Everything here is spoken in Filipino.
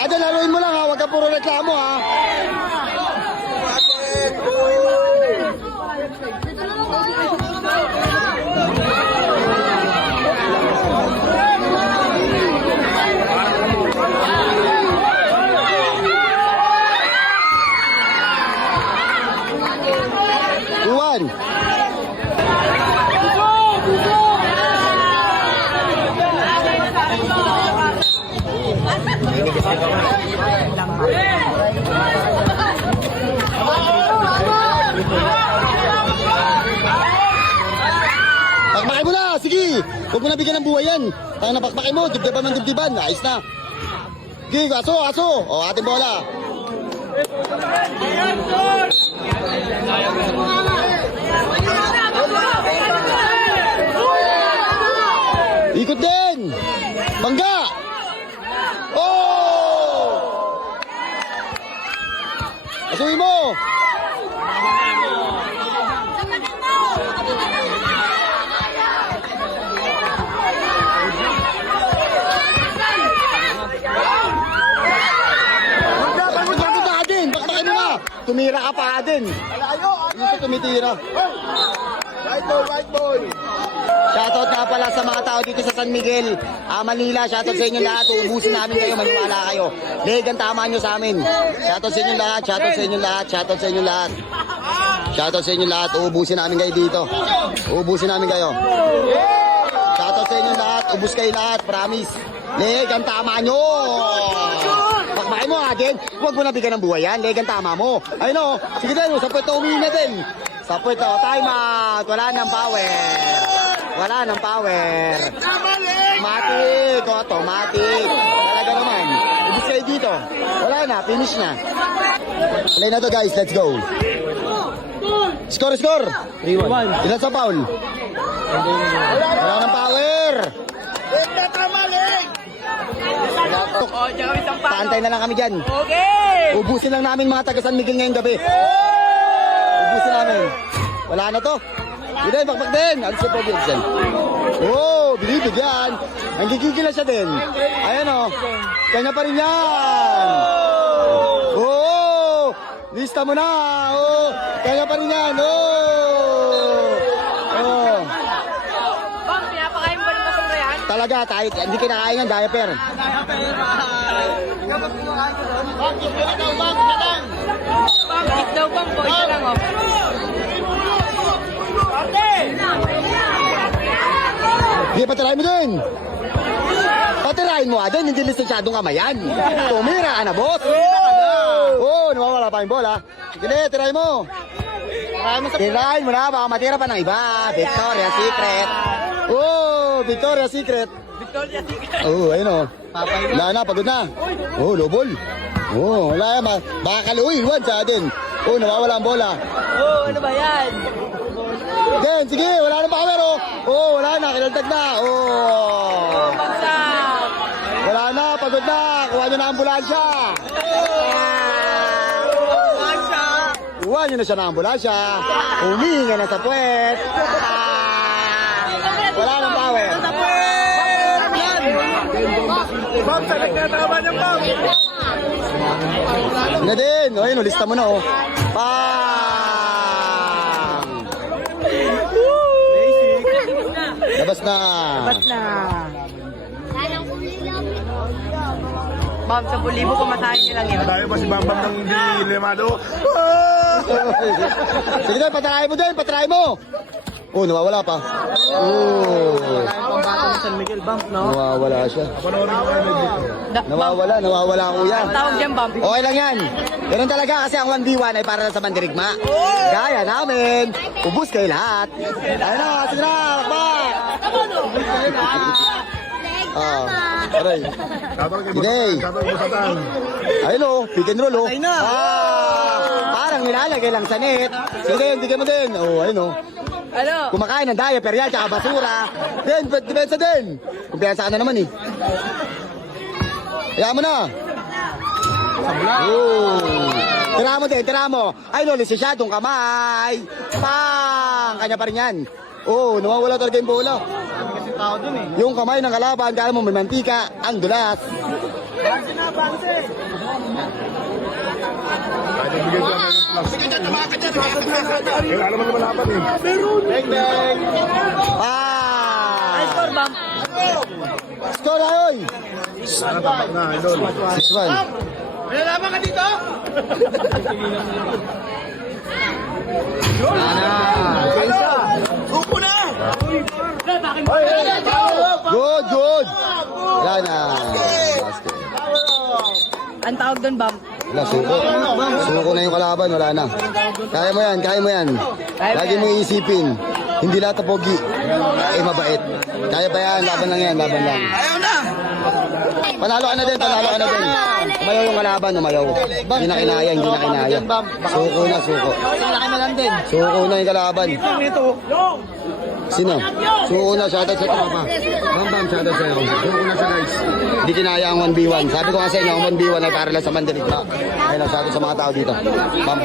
Ate, laruin mo lang ha, huwag ka puro reklamo ha. Iwan. Pakpakin mo na, sige. Huwag mo na bigyan ng buhay yan. Tayo na pakpakin mo, dibdiban ng dibdiban. Ayos na. Sige, aso, aso. O, ating bola. Ikot din. Bangga. Oh! Asuhin mo. Tumira ka pa din. Dito tumitira. White ball, white ball. Shoutout nga pala sa mga tao dito sa San Miguel, Manila. Shoutout sa inyo lahat. Ubusin namin kayo, maniwala kayo. Legan, tama nyo sa amin. Shoutout sa inyo lahat, shoutout sa inyo lahat, shoutout sa inyo lahat. Shoutout sa inyo lahat. Ubusin namin kayo dito. Ubusin namin kayo. Shoutout sa inyo lahat. Ubus kayo lahat, promise. Legan, tama nyo. Pakbakin mo agad. Huwag mo nabigyan ng buhay yan. Legan, tama mo. Ayun o. Sige din. Sa puwet umihin na din. Sa puwet o. Time out. Wala nang power. Wala nang power. Matik. O, automatic. Talaga naman. Ibig kayo dito. Wala na. Finish na. Play na to guys. Let's go. Score, score. 3-1. Ilan sa foul? Wala nang power. Paantay na lang kami dyan. Okay. Ubusin lang namin mga taga San Miguel ngayong gabi. Ubusin namin. Wala na to. Hindi, bakbak din. Ano siya po dyan? Oh, bilibig yan. Ang gigigil na siya din. Ayan o. Kanya pa rin yan. Oh, lista mo na. Oh, kanya pa rin yan. Oh. Oh. Bang, pinapakain ba ng basura yan? Talaga, tayo, hindi kinakain ng diaper. Bang, daw bang, boy ka lang, oh. Hindi, patirahin mo din. Patirahin mo din, hindi lisensyadong kamayan. Tumira ka na, boss. Oh, nawawala pa yung bola. Sige, tirahin mo. Tirahin mo na, baka matira pa ng iba. Victoria's Secret. Oh, Victoria's Secret. Oh, ayun o. Wala na, pagod na. Oh, lobol. Oh, wala yan. Baka kaluwi, iwan sa atin. Oh, nawawala ang bola. Oh, ano ba yan? Then, sige, wala na power oh. Oh, wala na, kinaltag na. Oh. Bagsak. Wala na, pagod na. Kuha nyo na ambulansya. Kuha nyo na siya ng ambulansya. Huminga na sa puwet. Wala nang power. Bob, sa nagtatawa niya, Bob! Nga din. O, ayun, lista mo na, oh. Pang! Labas na. Labas na. Bang, 10,000 pamasahin nilang yun. Tayo pa si Bambam ng di limado. Sige din, patry mo din, patry mo. Oh, nawawala pa. Oh. Pambata ng San Miguel, Bang, no? Nawawala siya. Nawawala ang kuya. Tawag dyan, Bang. Okay lang yan. Ganun talaga kasi ang 1v1 ay para lang sa mandirigma. Gaya namin. Ubus kayo lahat. Ayun na, sige na, bak! Ah, aray. Gidey. Ayun o, pick and roll o. Parang nilalagay lang sa net. Sige, hindi mo din. Oh, ayun o. Ano? Kumakain ng diaper yan, tsaka basura. Then, depensa din. Kumpiyansa ka na naman eh. Kaya mo na. Oh. Tira mo din, tira mo. Ay, no, lisensyadong kamay. Pang! Kanya pa rin yan. Oh, nawawala talaga yung bola. tao dun eh. Yung kamay ng kalaban, kala mo may mantika, ang dulas. Pwede bigyan ko ng plus. Alam mo naman laban eh. Bang, bang. Ay, score, Bam. Score, ayoy! Sana tapak na, idol. 6-1. May laban ka dito? Suko na! Good, good! Wala na. Basket. Ang tawag dun, Bam. Wala, suko. Suko na yung kalaban, wala na. Kaya mo yan, kaya mo yan. Lagi mo iisipin, hindi lahat na pogi, eh mabait. Kaya pa yan, laban lang yan, laban lang. Ayaw na! Panalo ka na din, panalo ka na din. Umayaw yung kalaban, umayaw. Hindi na kinaya, hindi na kinaya. Suko na, suko. Laki mo lang din. Suko na yung kalaban. Sino? Suko na, shoutout sa tropa. Bam, shoutout sa'yo. Suko na sa guys. Hindi kinaya ang 1v1. Sabi ko nga sa inyo, ang 1v1 ay para lang sa mandirigma. Ayun, shoutout sa mga tao dito. Pam.